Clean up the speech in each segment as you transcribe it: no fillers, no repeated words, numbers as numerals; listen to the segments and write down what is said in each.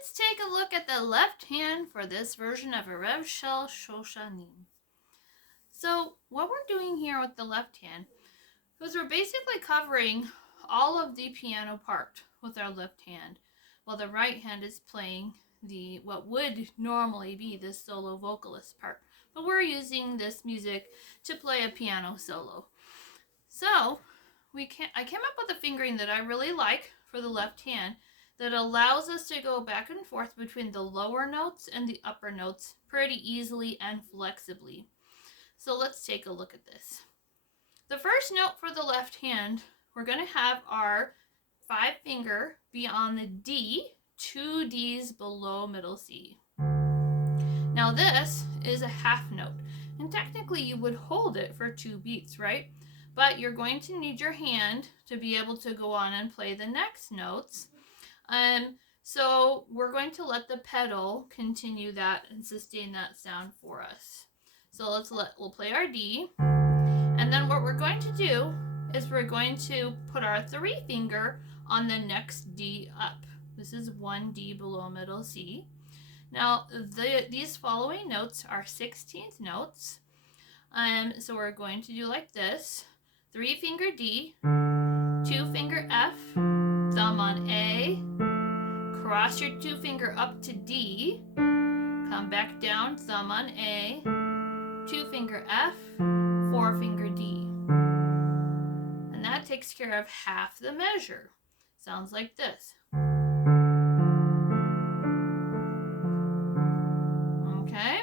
let's take a look at the left hand for this version of Erev Shel Shoshanim. So what we're doing here with the left hand is we're basically covering all of the piano part with our left hand, while the right hand is playing what would normally be the solo vocalist part. But we're using this music to play a piano solo. So I came up with a fingering that I really like for the left hand that allows us to go back and forth between the lower notes and the upper notes pretty easily and flexibly. So let's take a look at this. The first note for the left hand, we're going to have our 5 finger be on the D, 2 Ds below middle C. Now this is a half note, and technically you would hold it for 2 beats, right? But you're going to need your hand to be able to go on and play the next notes. So we're going to let the pedal continue that and sustain that sound for us. So we'll play our D, and then what we're going to do is we're going to put our 3 finger on the next D up. This is 1 D below middle C. Now these following notes are 16th notes. So we're going to do like this: 3 finger D, 2 finger F, thumb on A, cross your 2 finger up to D, come back down, thumb on A, 2 finger F, 4 finger D. And that takes care of half the measure. Sounds like this. Okay.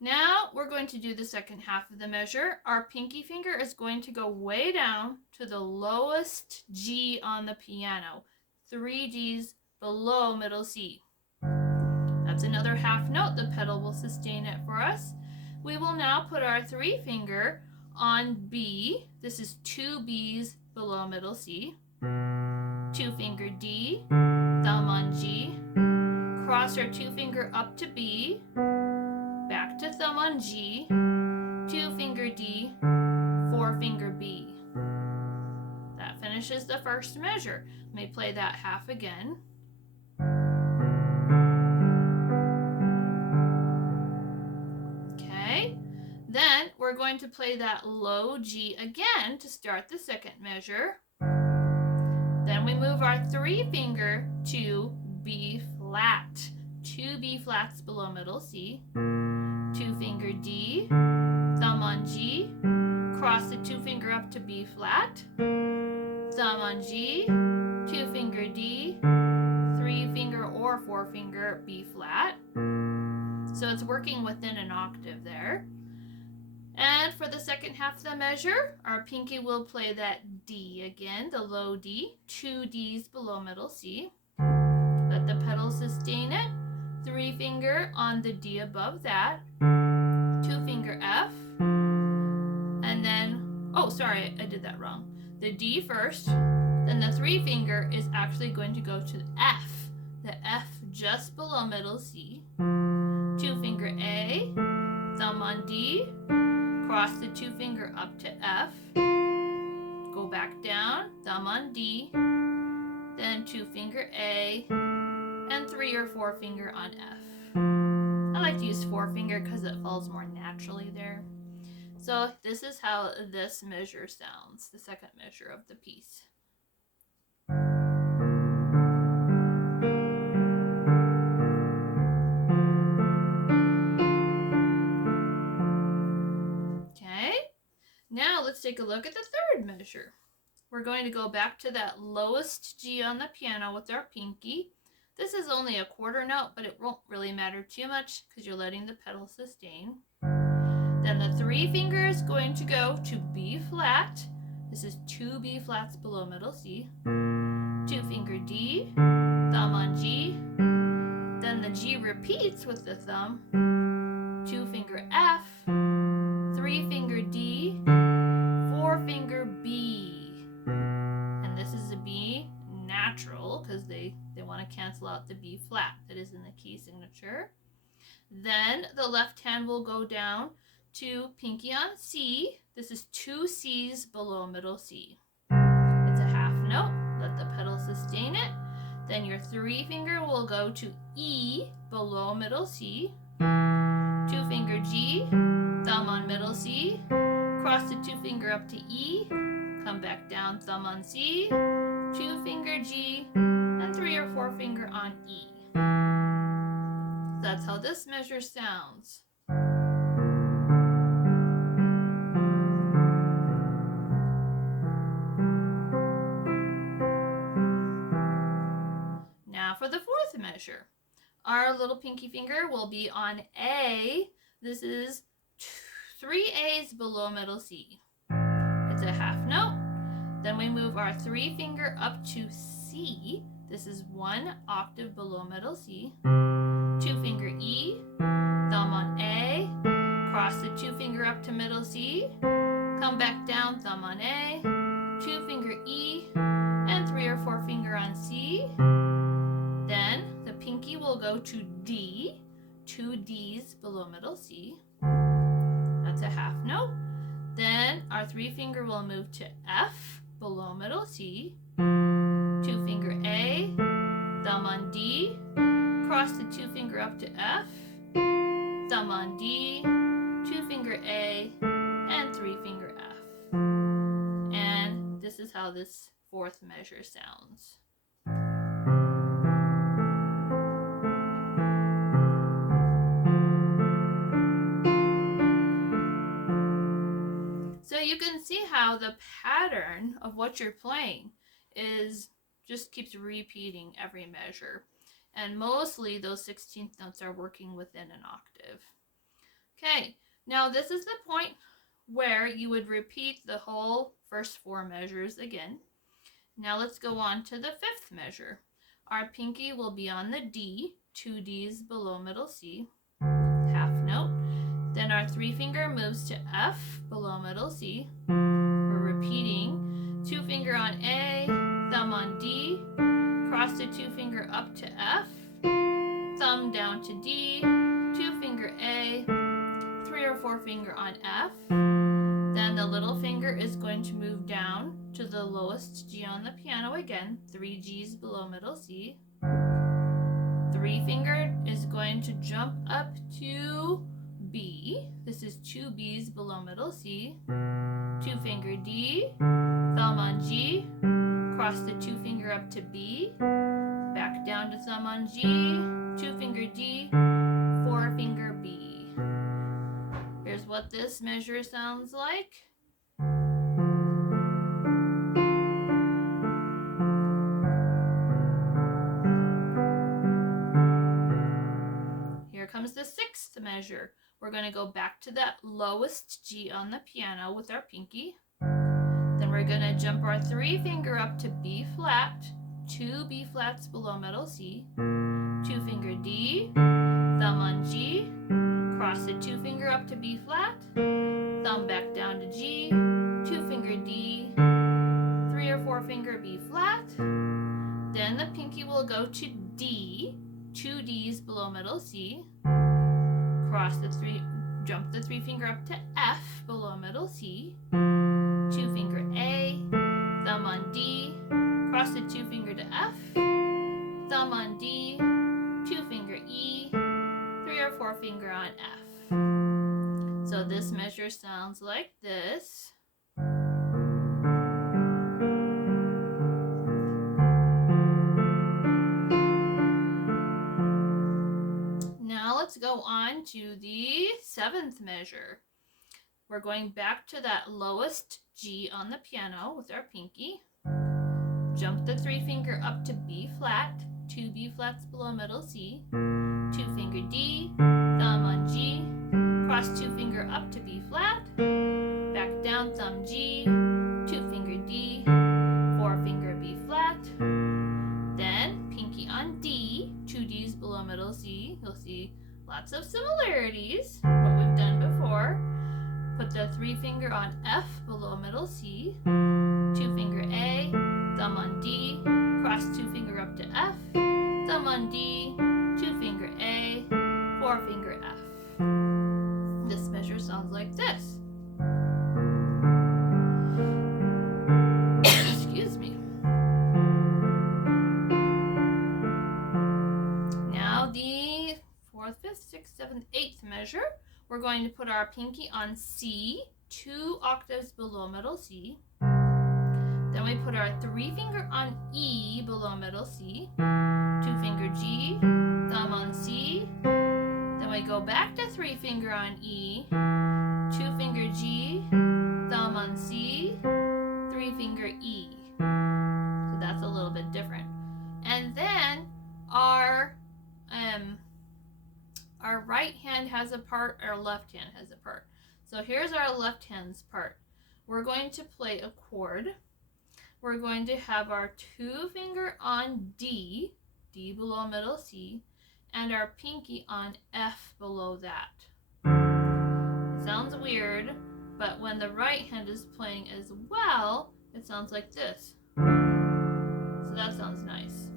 Now we're going to do the second half of the measure. Our pinky finger is going to go way down to the lowest G on the piano, 3 Gs below middle C. That's another half note. The pedal will sustain it for us. We will now put our 3 finger on B. This is 2 Bs below middle C. 2 finger D, thumb on G, cross our 2 finger up to B, back to thumb on G, 2 finger D, 4 finger B. That finishes the first measure. Let me play that half again. Okay, then we're going to play that low G again to start the second measure. Then we move our 3 finger to B flat. 2 B flats below middle C. 2 finger D, thumb on G, cross the 2 finger up to B flat, thumb on G, 2 finger D, 3 finger or 4 finger B flat. So it's working within an octave there. And for the second half of the measure, our pinky will play that D again, the low D, 2 Ds below middle C. Let the pedal sustain it. 3 finger on the D above that, 2 finger F, and then, oh sorry, I did that wrong. The D first, then the 3 finger is actually going to go to F, the F just below middle C, 2 finger A, thumb on D, cross the 2 finger up to F, go back down, thumb on D, then 2 finger A, and 3 or 4 finger on F. I like to use 4 finger because it falls more naturally there. So this is how this measure sounds, the second measure of the piece. Okay, now let's take a look at the third measure. We're going to go back to that lowest G on the piano with our pinky. This is only a quarter note, but it won't really matter too much because you're letting the pedal sustain. Then the 3 finger is going to go to B flat. This is 2 B flats below middle C. 2 finger D, thumb on G. Then the G repeats with the thumb. 2 finger F, 3 finger D, 4 finger B. And this is a B natural because they want to cancel out the B flat that is in the key signature. Then the left hand will go down to pinky on C. This is 2 C's below middle C. It's a half note. Let the pedal sustain it. Then your 3 finger will go to E below middle C. 2 finger G, thumb on middle C. Cross the 2 finger up to E. Come back down, thumb on C. 2 finger G, and 3 or 4 finger on E. That's how this measure sounds. Now for the 4th measure. Our little pinky finger will be on A. This is 3 A's below middle C. It's a half note. Then we move our 3 finger up to C. This is 1 octave below middle C. 2 finger E, thumb on A, cross the 2 finger up to middle C, come back down, thumb on A, 2 finger E, and 3 or 4 finger on C. Then the pinky will go to D, 2 D's below middle C. That's a half note. Then our 3 finger will move to F below middle C, 2 finger A, thumb on D, cross the 2 finger up to F, thumb on D, 2 finger A, and 3 finger F. And this is how this 4th measure sounds. So you can see how the pattern of what you're playing just keeps repeating every measure. And mostly those 16th notes are working within an octave. Okay, now this is the point where you would repeat the whole first 4 measures again. Now let's go on to the 5th measure. Our pinky will be on the D, 2 D's below middle C, half note. Then our 3 finger moves to F below middle C. We're repeating 2 finger on A, thumb on D, cross the 2 finger up to F, thumb down to D, 2 finger A, 3 or 4 finger on F. Then the little finger is going to move down to the lowest G on the piano again, 3 G's below middle C. 3 finger is going to jump up to B. This is 2 B's below middle C. 2 finger D, thumb on G, cross the 2 finger up to B, back down to thumb on G, 2 finger D, 4 finger B. Here's what this measure sounds like. Here comes the 6th measure. We're going to go back to that lowest G on the piano with our pinky. Then we're going to jump our 3 finger up to B flat, 2 B flats below middle C, 2 finger D, thumb on G, cross the 2 finger up to B flat, thumb back down to G, 2 finger D, 3 or 4 finger B flat. Then the pinky will go to D, 2 D's below middle C, jump the 3 finger up to F below middle C, 2 finger A, thumb on D, cross the 2 finger to F, thumb on D, 2 finger E, 3 or 4 finger on F. So this measure sounds like this. Now let's go on to the 7th measure. We're going back to that lowest G on the piano with our pinky. Jump the 3 finger up to B flat, 2 B flats below middle C, 2 finger D, thumb on G, cross 2 finger up to B flat, back down, thumb G, 2 finger D, 4 finger B flat. Then pinky on D, 2 D's below middle C. You'll see lots of similarities, what we've done before. Put the 3 finger on F below middle C, 2 finger A, thumb on D, cross 2 finger up to F, thumb on D, 2 finger A, 4 finger F. This measure sounds like this. Excuse me. 4th, 5th, 6th, 7th, 8th measure. We're going to put our pinky on C, 2 octaves below middle C. Then we put our 3-finger on E below middle C, 2-finger G, thumb on C. Then we go back to 3-finger on E, 2-finger G, thumb on C, 3-finger E. So that's a little bit different. And then our right hand has a part, our left hand has a part. So here's our left hand's part. We're going to play a chord. We're going to have our 2-finger on D, D below middle C, and our pinky on F below that. It sounds weird, but when the right hand is playing as well, it sounds like this. So that sounds nice.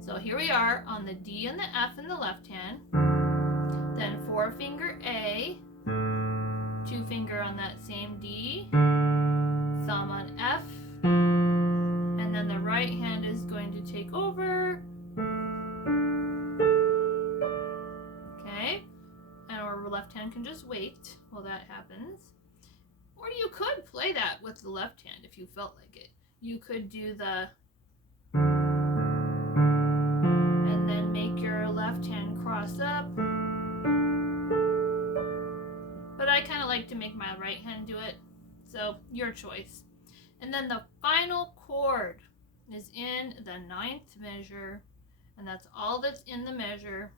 So here we are on the D and the F in the left hand, then 4-finger A, 2-finger on that same D, thumb on F, and then the right hand is going to take over. Okay, and our left hand can just wait while that happens. Or you could play that with the left hand if you felt like it. You could do the and then make your left hand cross up. But I kind of like to make my right hand do it, so your choice. And then the final chord is in the 9th measure, and that's all that's in the measure.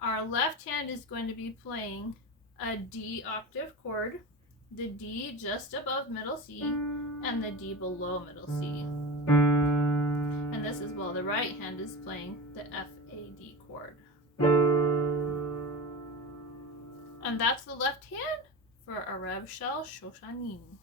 Our left hand is going to be playing a D octave chord, the D just above middle C, and the D below middle C. And this is while the right hand is playing the F-A-D chord. And that's the left hand for Erev Shel Shoshanim.